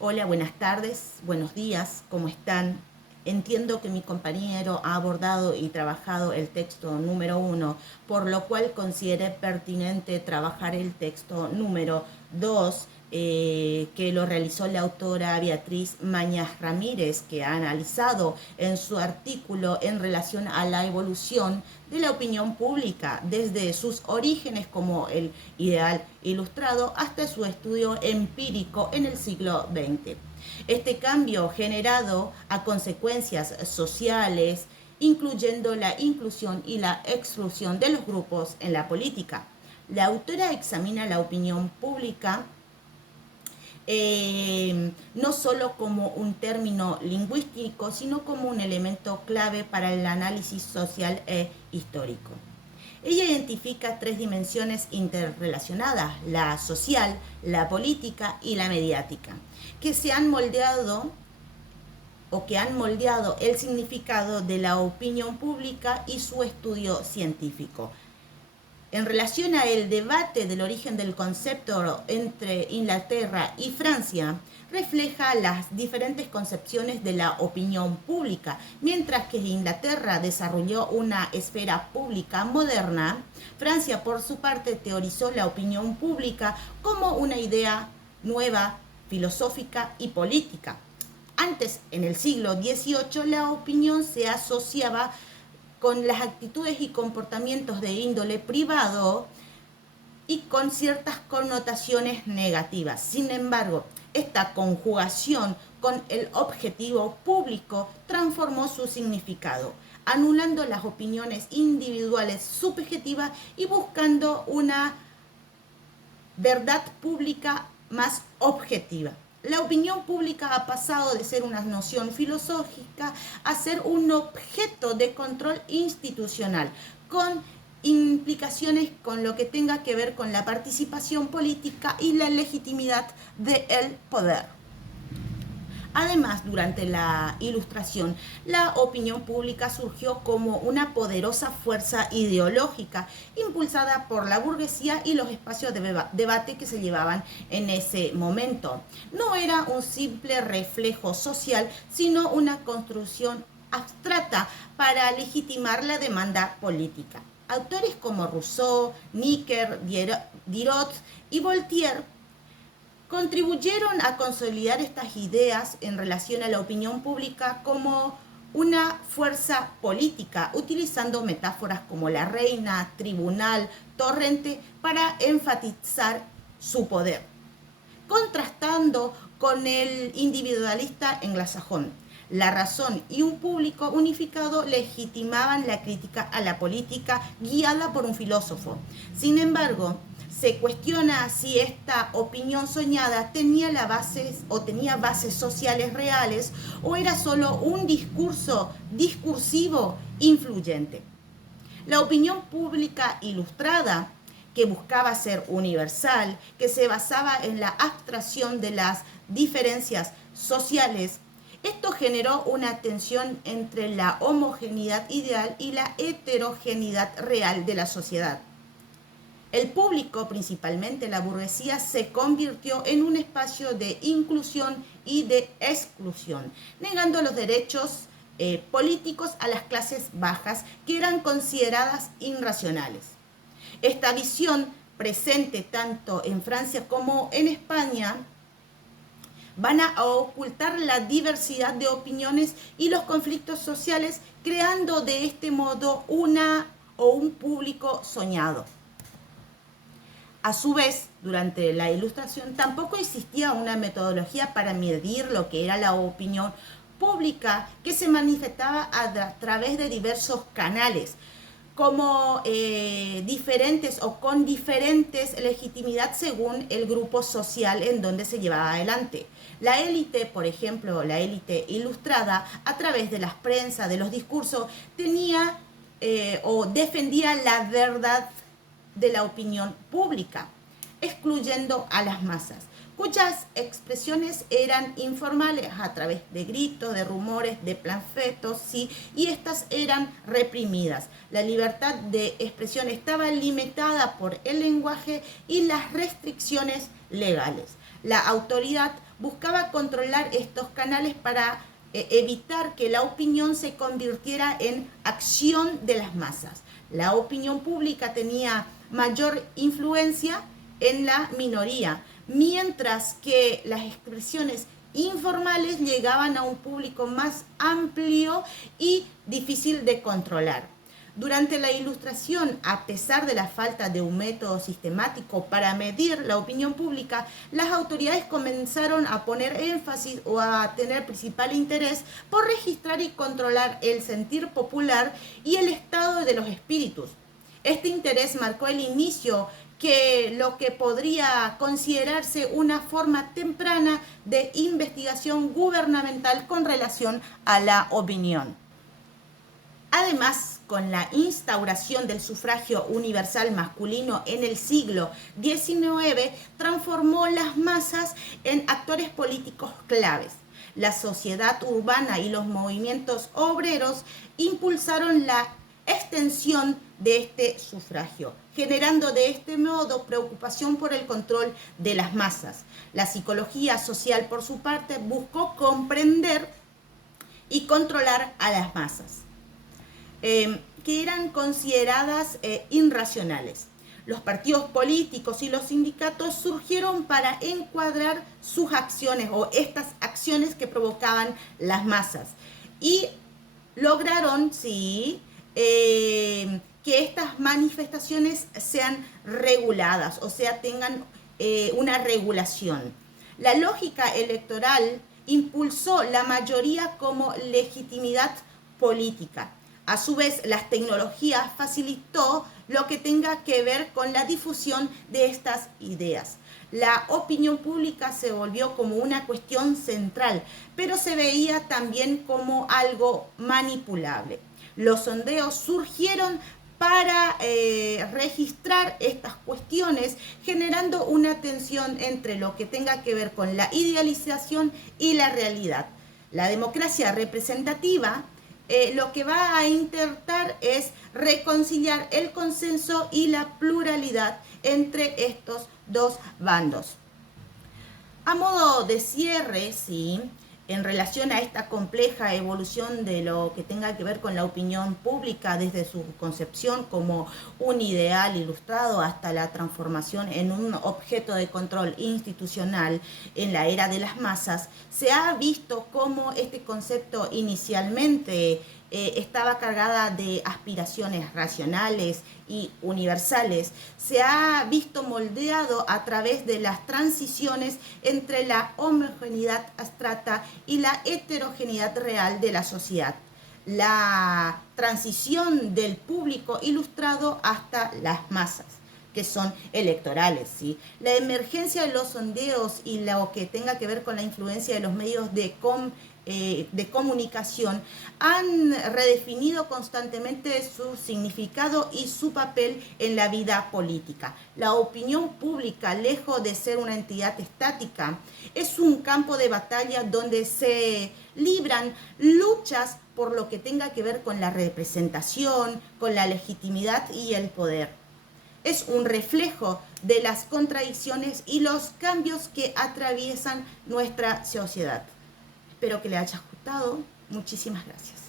Hola, buenas tardes, buenos días, ¿cómo están? Entiendo que mi compañero ha abordado y trabajado el texto número 1, por lo cual consideré pertinente trabajar el texto número 2, que lo realizó la autora Beatriz Mañas Ramírez, que ha analizado en su artículo en relación a la evolución de la opinión pública desde sus orígenes como el ideal ilustrado hasta su estudio empírico en el siglo XX. Este cambio generado a consecuencias sociales, incluyendo la inclusión y la exclusión de los grupos en la política. La autora examina la opinión pública no solo como un término lingüístico, sino como un elemento clave para el análisis social e histórico. Ella identifica tres dimensiones interrelacionadas: la social, la política y la mediática, que se han moldeado o que han moldeado el significado de la opinión pública y su estudio científico. En relación al debate del origen del concepto entre Inglaterra y Francia, refleja las diferentes concepciones de la opinión pública. Mientras que Inglaterra desarrolló una esfera pública moderna, Francia, por su parte, teorizó la opinión pública como una idea nueva, filosófica y política. Antes, en el siglo XVIII, la opinión se asociaba con las actitudes y comportamientos de índole privado y con ciertas connotaciones negativas. Sin embargo, esta conjugación con el objetivo público transformó su significado, anulando las opiniones individuales subjetivas y buscando una verdad pública más objetiva. La opinión pública ha pasado de ser una noción filosófica a ser un objeto de control institucional, con implicaciones con lo que tenga que ver con la participación política y la legitimidad del poder. Además, durante la Ilustración, la opinión pública surgió como una poderosa fuerza ideológica impulsada por la burguesía y los espacios de debate que se llevaban en ese momento. No era un simple reflejo social, sino una construcción abstracta para legitimar la demanda política. Autores como Rousseau, Necker, Diderot y Voltaire contribuyeron a consolidar estas ideas en relación a la opinión pública como una fuerza política, utilizando metáforas como la reina, tribunal, torrente, para enfatizar su poder, contrastando con el individualista anglosajón. La razón y un público unificado legitimaban la crítica a la política guiada por un filósofo. Sin embargo, se cuestiona si esta opinión soñada tenía bases sociales reales o era solo un discurso discursivo influyente. La opinión pública ilustrada, que buscaba ser universal, que se basaba en la abstracción de las diferencias sociales, esto generó una tensión entre la homogeneidad ideal y la heterogeneidad real de la sociedad. El público, principalmente la burguesía, se convirtió en un espacio de inclusión y de exclusión, negando los derechos políticos a las clases bajas, que eran consideradas irracionales. Esta visión, presente tanto en Francia como en España, van a ocultar la diversidad de opiniones y los conflictos sociales, creando de este modo un público soñado. A su vez, durante la Ilustración tampoco existía una metodología para medir lo que era la opinión pública, que se manifestaba a través de diversos canales, como diferentes o con diferentes legitimidad según el grupo social en donde se llevaba adelante. La élite, por ejemplo, la élite ilustrada, a través de las prensas, de los discursos, tenía o defendía la verdad de la opinión pública, excluyendo a las masas, cuyas expresiones eran informales a través de gritos, de rumores, de panfletos, ¿sí? Y estas eran reprimidas. La libertad de expresión estaba limitada por el lenguaje y las restricciones legales. La autoridad buscaba controlar estos canales para evitar que la opinión se convirtiera en acción de las masas. La opinión pública tenía mayor influencia en la minoría, mientras que las expresiones informales llegaban a un público más amplio y difícil de controlar. Durante la Ilustración, a pesar de la falta de un método sistemático para medir la opinión pública, las autoridades comenzaron a poner énfasis o a tener principal interés por registrar y controlar el sentir popular y el estado de los espíritus. Este interés marcó el inicio que lo que podría considerarse una forma temprana de investigación gubernamental con relación a la opinión. Además, con la instauración del sufragio universal masculino en el siglo XIX, transformó las masas en actores políticos claves. La sociedad urbana y los movimientos obreros impulsaron la extensión de este sufragio, generando de este modo preocupación por el control de las masas. La psicología social, por su parte, buscó comprender y controlar a las masas, que eran consideradas irracionales. Los partidos políticos y los sindicatos surgieron para encuadrar sus acciones o estas acciones que provocaban las masas y lograron, que estas manifestaciones sean reguladas, o sea, tengan una regulación. La lógica electoral impulsó la mayoría como legitimidad política. A su vez, las tecnologías facilitó lo que tenga que ver con la difusión de estas ideas. La opinión pública se volvió como una cuestión central, pero se veía también como algo manipulable. Los sondeos surgieron para registrar estas cuestiones, generando una tensión entre lo que tenga que ver con la idealización y la realidad. La democracia representativa lo que va a intentar es reconciliar el consenso y la pluralidad entre estos dos bandos. A modo de cierre, en relación a esta compleja evolución de lo que tenga que ver con la opinión pública desde su concepción como un ideal ilustrado hasta la transformación en un objeto de control institucional en la era de las masas, se ha visto cómo este concepto inicialmente estaba cargada de aspiraciones racionales y universales, se ha visto moldeado a través de las transiciones entre la homogeneidad abstracta y la heterogeneidad real de la sociedad. La transición del público ilustrado hasta las masas, que son electorales, La emergencia de los sondeos y lo que tenga que ver con la influencia de los medios de comunicación han redefinido constantemente su significado y su papel en la vida política. La opinión pública, lejos de ser una entidad estática, es un campo de batalla donde se libran luchas por lo que tenga que ver con la representación, con la legitimidad y el poder. Es un reflejo de las contradicciones y los cambios que atraviesan nuestra sociedad. Espero que le haya gustado. Muchísimas gracias.